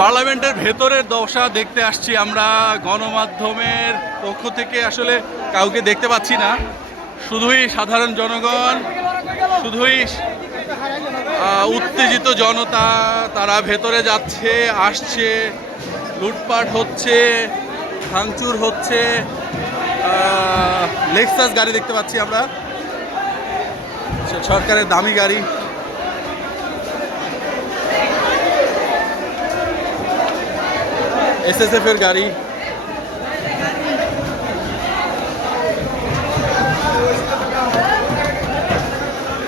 পার্লামেন্টের ভেতরের দশা দেখতে আসছি আমরা। গণমাধ্যমের পক্ষ থেকে আসলে কাউকে দেখতে পাচ্ছি না। শুধুই সাধারণ জনগণ, শুধুই উত্তেজিত জনতা, তারা ভেতরে যাচ্ছে, আসছে, লুটপাট হচ্ছে, ভাঙচুর হচ্ছে লেক্সাস গাড়ি দেখতে পাচ্ছি আমরা। সরকারের দামি গাড়ি। এসএসএফ এর গাড়ি।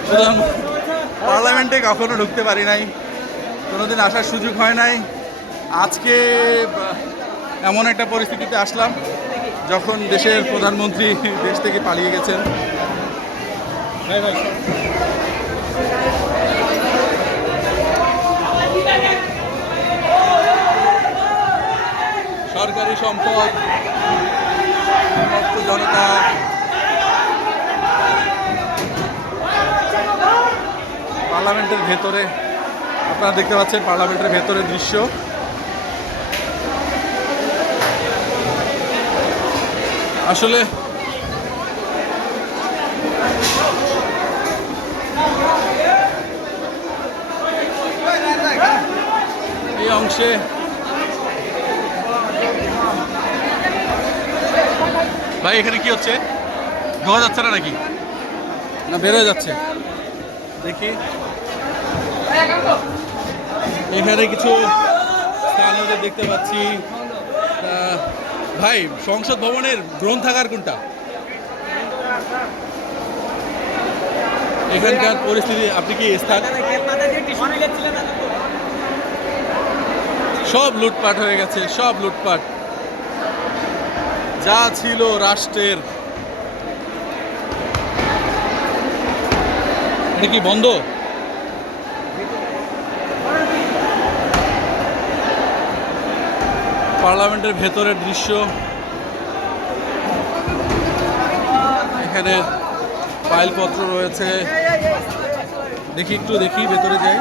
সুতরাং পার্লামেন্টে কখনো ঢুকতে পারি নাই। কোনোদিন আসার সুযোগ হয় নাই। আজকে এমন একটা পরিস্থিতিতে আসলাম, যখন দেশের প্রধানমন্ত্রী দেশ থেকে পালিয়ে গেছেন। সরকারি সম্পদ। জনতা। পার্লামেন্টের ভেতরে আপনারা দেখতে পাচ্ছেন পার্লামেন্টের ভেতরের দৃশ্য। আসলে এই অংশে ভাই, এখানে কি হচ্ছে? ঢোকা যাচ্ছে না নাকি? না, বেরোয় যাচ্ছে। দেখি। এখানে কিছু স্থানীয়দের দেখতে পাচ্ছি। ভাই, সংসদ ভবনের গ্রন্থাগার কোনটা? এখানকার পরিস্থিতি, আপনি কি স্থান সব লুটপাট হয়ে গেছে, সব লুটপাট। যা ছিল রাষ্ট্রের। এটা কি বন্ধ? পার্লামেন্টের ভেতরের দৃশ্য। এখানে ফাইলপত্র রয়েছে। দেখি একটু, দেখি ভেতরে যাই।